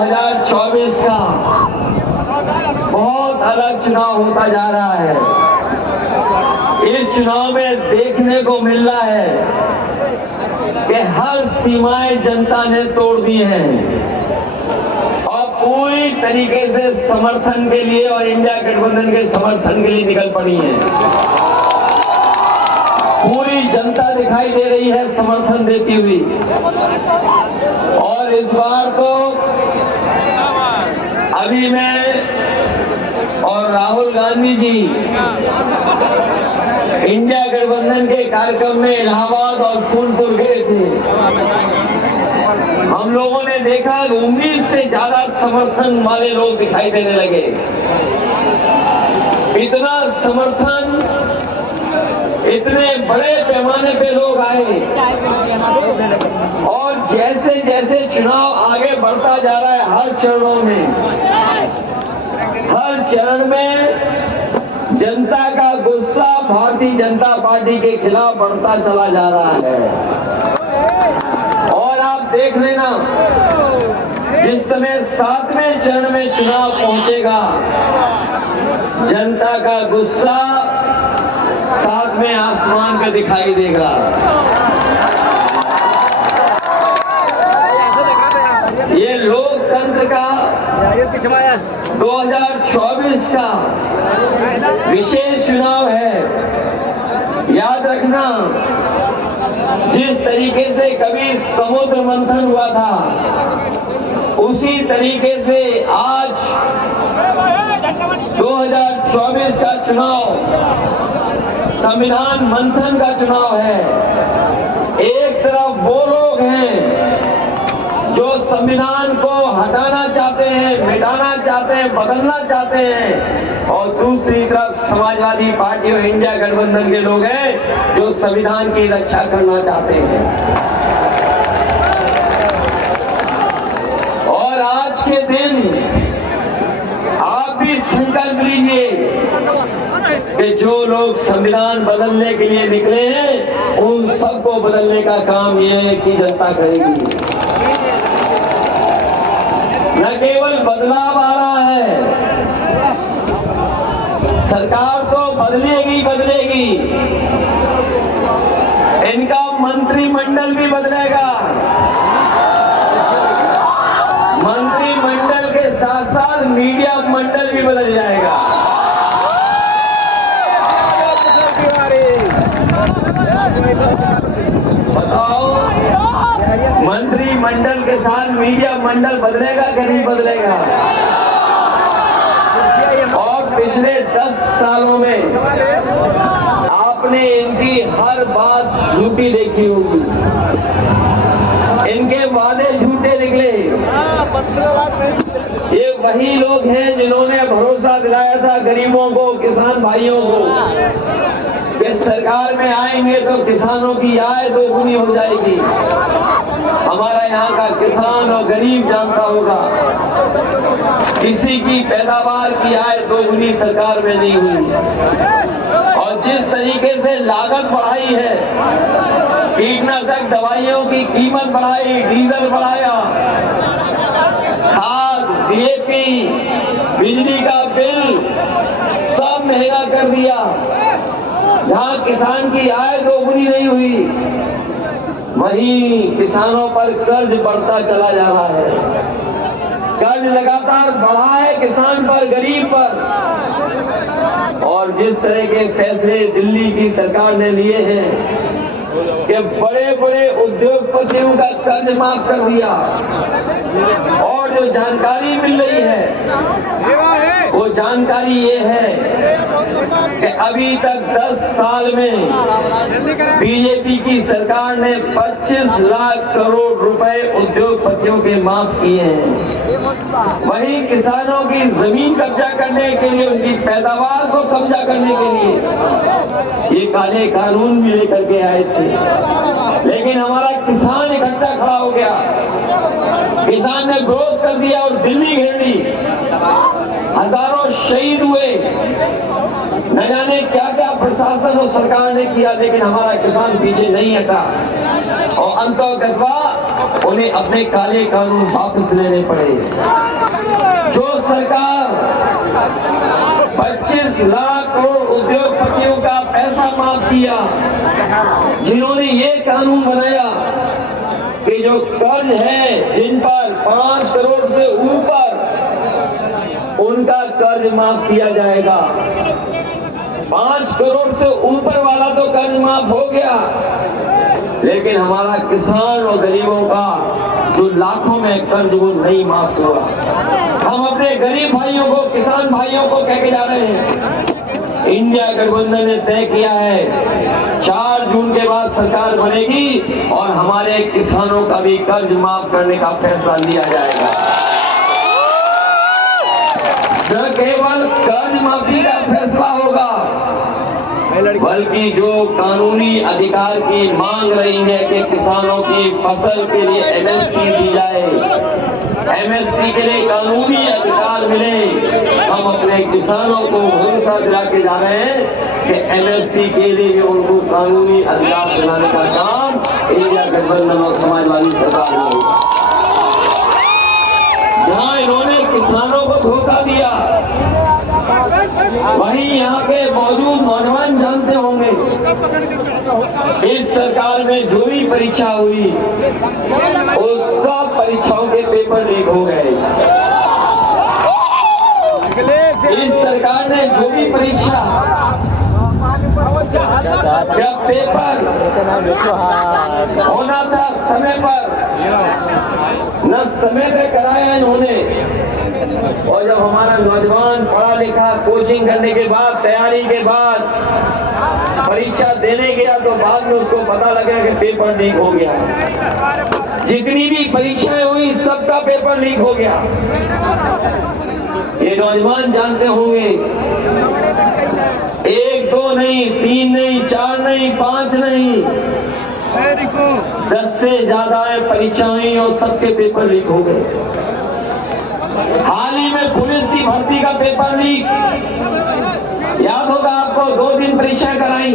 2024 का बहुत अलग चुनाव होता जा रहा है। इस चुनाव में देखने को मिल रहा है कि हर सीमाएं जनता ने तोड़ दी हैं और पूरी तरीके से समर्थन के लिए और इंडिया गठबंधन के समर्थन के लिए निकल पड़ी है। पूरी जनता दिखाई दे रही है समर्थन देती हुई। और इस बार तो अभी मैं और राहुल गांधी जी इंडिया गठबंधन के कार्यक्रम में इलाहाबाद और फूलपुर गए थे। हम लोगों ने देखा 19 से ज्यादा समर्थन वाले लोग दिखाई देने लगे। इतना समर्थन, इतने बड़े पैमाने पे लोग आए और जैसे जैसे चुनाव आगे बढ़ता जा रहा है, हर चरण में जनता का गुस्सा भारतीय जनता पार्टी के खिलाफ बढ़ता चला जा रहा है। और आप देख लेना, जिस समय 7वें चरण में चुनाव पहुंचेगा, जनता का गुस्सा 7वें आसमान पे दिखाई देगा। ये लोकतंत्र का 2024 का विशेष चुनाव है। याद रखना, जिस तरीके से कभी समुद्र मंथन हुआ था, उसी तरीके से आज 2024 का चुनाव संविधान मंथन का चुनाव है। एक तरफ वो लोग हैं जो संविधान को हटाना चाहते हैं, मिटाना चाहते हैं, बदलना चाहते हैं, और दूसरी तरफ समाजवादी पार्टी और इंडिया गठबंधन के लोग हैं जो संविधान की रक्षा करना चाहते हैं। और आज के दिन आप भी संकल्प लीजिए कि जो लोग संविधान बदलने के लिए निकले हैं, उन सबको बदलने का काम ये की जनता करेगी। न केवल बदलाव आ रहा है, सरकार तो बदलेगी, इनका मंत्रिमंडल भी बदलेगा। मंत्रिमंडल के साथ साथ मीडिया मंडल भी बदल जाएगा। बताओ, मंत्रिमंडल के साथ मीडिया मंडल बदलेगा कि नहीं बदलेगा? और पिछले 10 सालों में आपने इनकी हर बात झूठी देखी होगी, इनके वादे झूठे निकले। ये वही लोग हैं जिन्होंने भरोसा दिलाया था गरीबों को, किसान भाइयों को, कि सरकार में आएंगे तो किसानों की आय दोगुनी हो जाएगी। हमारा यहाँ का किसान और गरीब जानता होगा, किसी की पैदावार की आय दोगुनी सरकार में नहीं हुई। और जिस तरीके से लागत बढ़ाई है, कीटनाशक दवाइयों की कीमत बढ़ाई, डीजल बढ़ाया, खाद, DAP, बिजली का बिल सब महंगा कर दिया। जहां किसान की आय दोगुनी नहीं हुई, वहीं किसानों पर कर्ज बढ़ता चला जा रहा है। कर्ज लगातार बढ़ा है किसान पर, गरीब पर। और जिस तरह के फैसले दिल्ली की सरकार ने लिए हैं कि बड़े बड़े उद्योगपतियों का कर्ज माफ कर दिया, और जो जानकारी मिल रही है वो जानकारी ये है कि अभी तक 10 साल में बीजेपी की सरकार ने 25 लाख करोड़ रुपए उद्योगपतियों के माफ किए हैं। वहीं किसानों की जमीन कब्जा करने के लिए, उनकी पैदावार को कब्जा करने के लिए ये काले कानून भी लेकर के आए थे। लेकिन हमारा किसान इकट्ठा खड़ा हो गया, किसान ने विरोध कर दिया और दिल्ली घेर ली। हजारों शहीद हुए, न जाने क्या क्या प्रशासन और सरकार ने किया, लेकिन हमारा किसान पीछे नहीं हटा और अंततः उन्हें अपने काले कानून वापस लेने पड़े। जो सरकार 25 लाख करोड़ उद्योगपतियों का पैसा माफ किया, जिन्होंने ये कानून बनाया कि जो कर्ज है जिन पर 5 करोड़ से ऊपर, उनका कर्ज माफ किया जाएगा। 5 करोड़ से ऊपर वाला तो कर्ज माफ हो गया, लेकिन हमारा किसान और गरीबों का जो लाखों में कर्ज वो नहीं माफ हुआ। हम अपने गरीब भाइयों को, किसान भाइयों को कह के जा रहे हैं, इंडिया गठबंधन ने तय किया है 4 जून के बाद सरकार बनेगी और हमारे किसानों का भी कर्ज माफ करने का फैसला लिया जाएगा। न केवल कर्ज माफी का फैसला होगा, बल्कि जो कानूनी अधिकार की मांग रही है कि किसानों की फसल के लिए एमएसपी दी जाए, एमएसपी के लिए कानूनी अधिकार मिले, हम अपने किसानों को भरोसा दिला के जा रहे हैं कि एमएसपी के लिए भी उनको कानूनी अधिकार दिलाने का काम इंडिया गठबंधन और समाजवादी सरकार में होगा। जहां इन्होंने किसानों को धोखा दिया, वहीं यहाँ के मौजूद नौजवान जानते होंगे, इस सरकार में जो भी परीक्षा हुई उस सब परीक्षाओं के पेपर लीक हो गए। इस सरकार ने जो भी परीक्षा या पेपर होना था समय पर, न समय पे कराया इन्होंने। और जब हमारा नौजवान पढ़ा लिखा कोचिंग करने के बाद, तैयारी के बाद परीक्षा देने गया, तो बाद में उसको पता लगा कि पेपर लीक हो गया। जितनी भी परीक्षाएं हुई सबका पेपर लीक हो गया। ये नौजवान जानते होंगे, 1 2 नहीं, 3 नहीं, 4 नहीं, 5 नहीं, 10 से ज्यादा परीक्षा हुई और सबके पेपर लीक हो गए। हाल ही में पुलिस की भर्ती का पेपर लीक, याद होगा आपको, 2 दिन परीक्षा कराई,